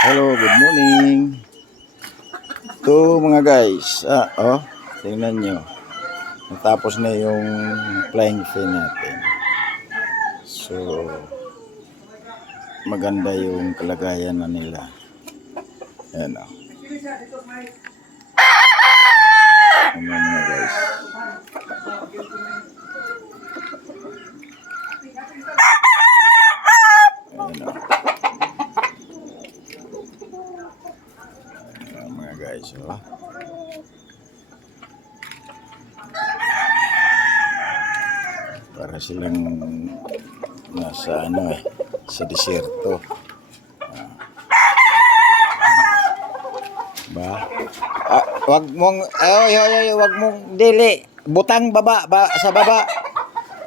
Hello, good morning. Ito mga guys, tingnan nyo. Natapos na yung flying fin natin. So, maganda yung kalagayan na nila. Ayan o. Ayan mga guys. Ayan o. Ayan mga guys, o. Para silang nasa sa disyerto. Ba? Wag mong wag mong dili. Butang sa baba.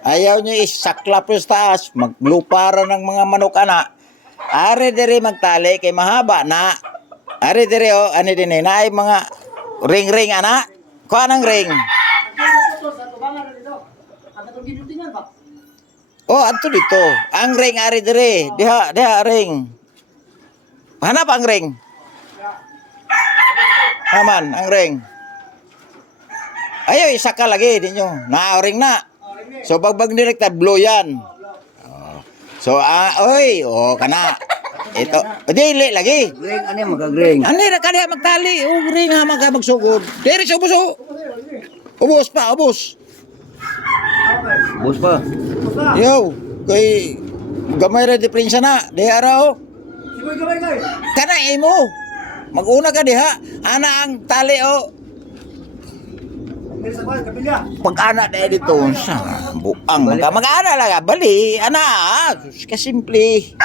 Ayaw nyo isaklap yung taas. Maglupara ng mga manok ana. Ari diri magtali kay mahaba na. Ari diri ani din na mga ring-ring ana. Kuha ng ring. Adto dito. Ang ring ari diri. Diha ring. Hanap ang ring. Aman, ang ring. Ayaw, isa ka lagi din nyo. Na-ring na. So, bagbag nilikta, blow yan. So, kana. Ito. Dili lagi. Ring, ano yung magagring? Ano na kaniya magtali. Ring ha, magsugod. Diri sa ubos. Ubos pa, ubos. Bus pa. Yo, kay gamay ra diferensya na. Diha raw. Kana imo. Mag-una ka diha. Ana ang tali Pag-ana na dito sa buang. Mag-ana lang. Bali. Ana. Kasimple.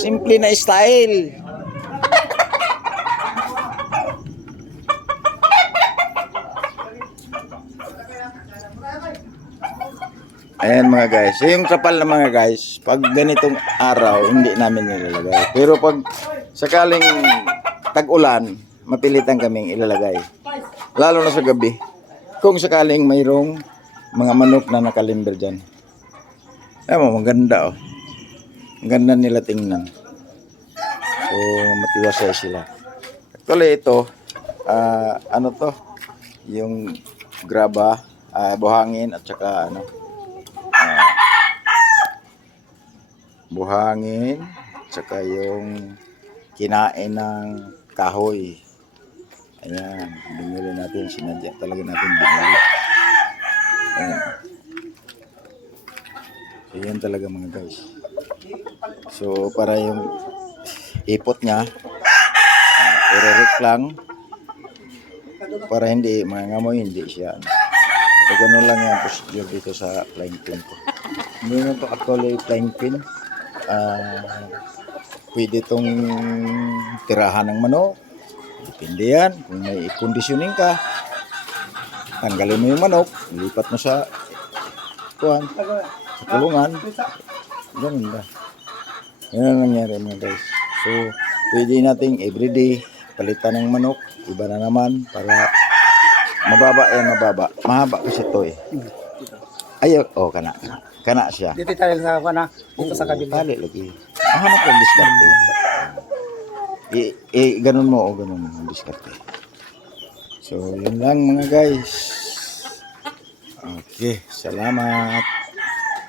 Simple na style. Ayan mga guys. Yung kapal na mga guys, pag ganitong araw, hindi namin nilalagay. Pero pag sakaling tag-ulan, mapilitan kaming ilalagay. Lalo na sa gabi. Kung sakaling mayroong mga manok na nakalimber dyan. Ayan mo, maganda Ang ganda nila tingnan. So, matiwasay sila. Actually ito, yung graba, buhangin at saka buhangin, saka yung kinain ng kahoy. Ayan, binili natin, sinadya talaga natin binili. Ayan. So, yan talaga mga guys. So, para yung ipot niya, i-rek lang, para hindi, mangangamoy, hindi siya. So, ganun lang yung procedure dito sa flying pin ko. Hindi na ito actually flying pin. Pwede itong tirahan ng manok. Depende yan. Kung may conditioning ka, tanggalin mo yung manok, lipat mo sa kulungan. Ganun ba? Yan ang nangyari mga guys. So, pwede nating everyday palitan ng manok. Iba na naman para mababa. Mahaba kasi ito Ayaw, kana siya. Dito tayo sa dito sa kabila. Tali lagi. Hanap ng diskarte. Ganun mo ang diskarte. So, yun lang mga guys. Okay, salamat.